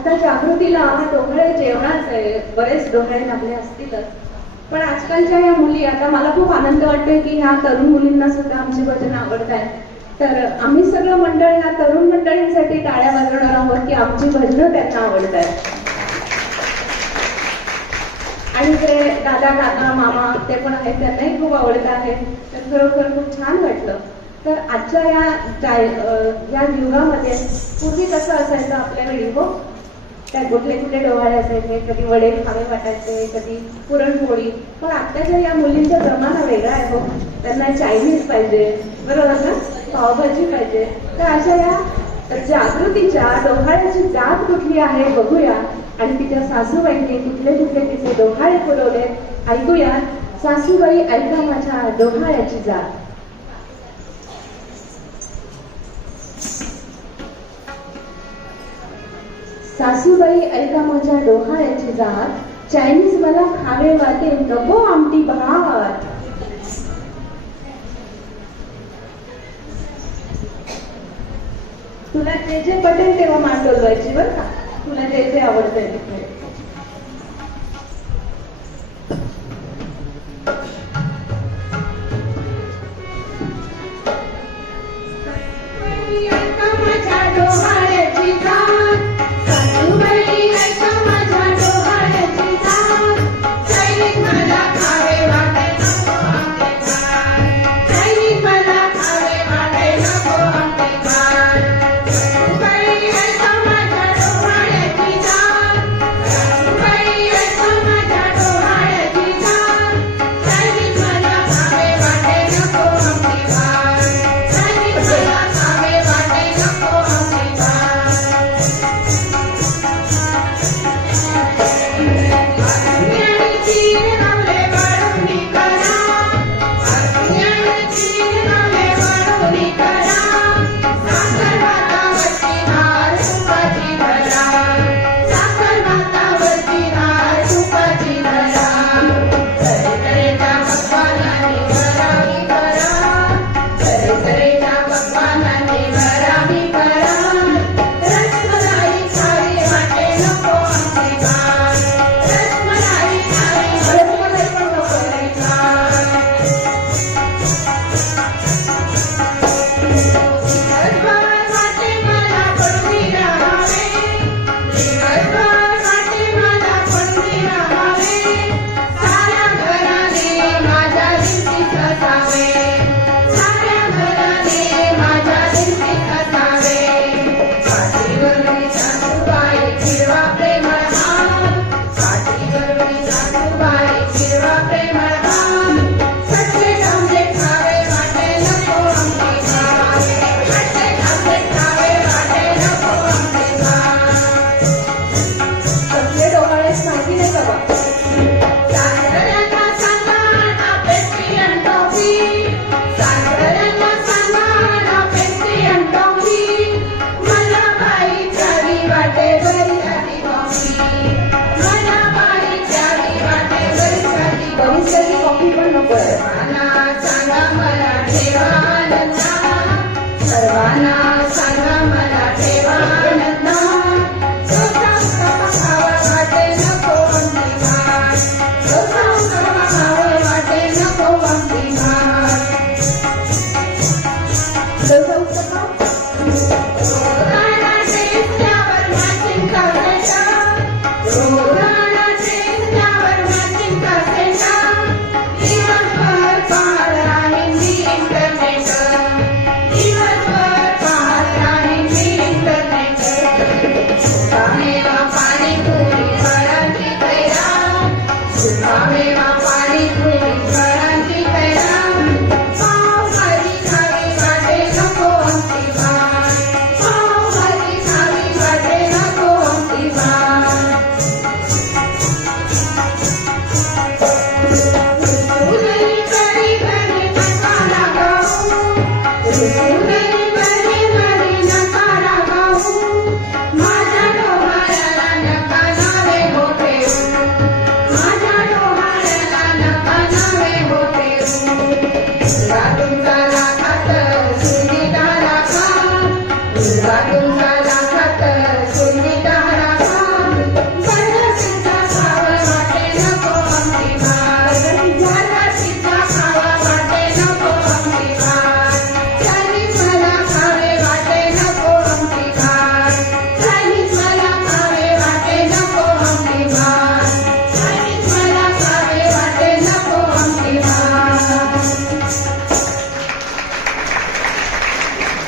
आता जागृतीला डोहाळे जेवणाच आहे बरेच डोहाळे लागले असतीलच. पण आजकालच्या या मुली आता मला खूप आनंद वाटतोय की ह्या तरुण मुलींना सुद्धा आमची भजन आवडत आहेत तर आम्ही सगळं मंडळ या तरुण मंडळींसाठी टाळ्या वाजवणार आहोत की आमची भजनं त्यांना आवडत आहेत आणि ते दादा काका मामा ते पण आहेत त्यांनाही खूप आवडत आहे. तर खरोखर खूप छान वाटलं. तर आजच्या या या युगामध्ये पूर्वी कसं असायचं आपल्या वेळी हो? त्या कुठले कुठले डोहाळे असायचे कधी वडे खावे वाटायचे कधी पुरणपोळी. पण आत्ताच्या या मुलींचा जमाना वेगळा आहे हो त्यांना चायनीज पाहिजे बरोबर ना? पावभाजी पाहिजे. तर अशा या जागृतीच्या डोहाळ्याची जात कुठली आहे बघूया. आणि तिच्या सासूबाईंनी कुठले कुठले तिचे डोहाळे पुरवले ऐकूया. सासूबाई ऐका माझ्या डोहाळ्याची जात. सासूबाई ऐका माझ्या डोहाळ्याची जात. चायनीज मला खावे वाटे नको आमटी भात. तुला जे जे पटेल तेव्हा मान डोलवायची बरं का? तुला जे जे आवडतंय ते. Santa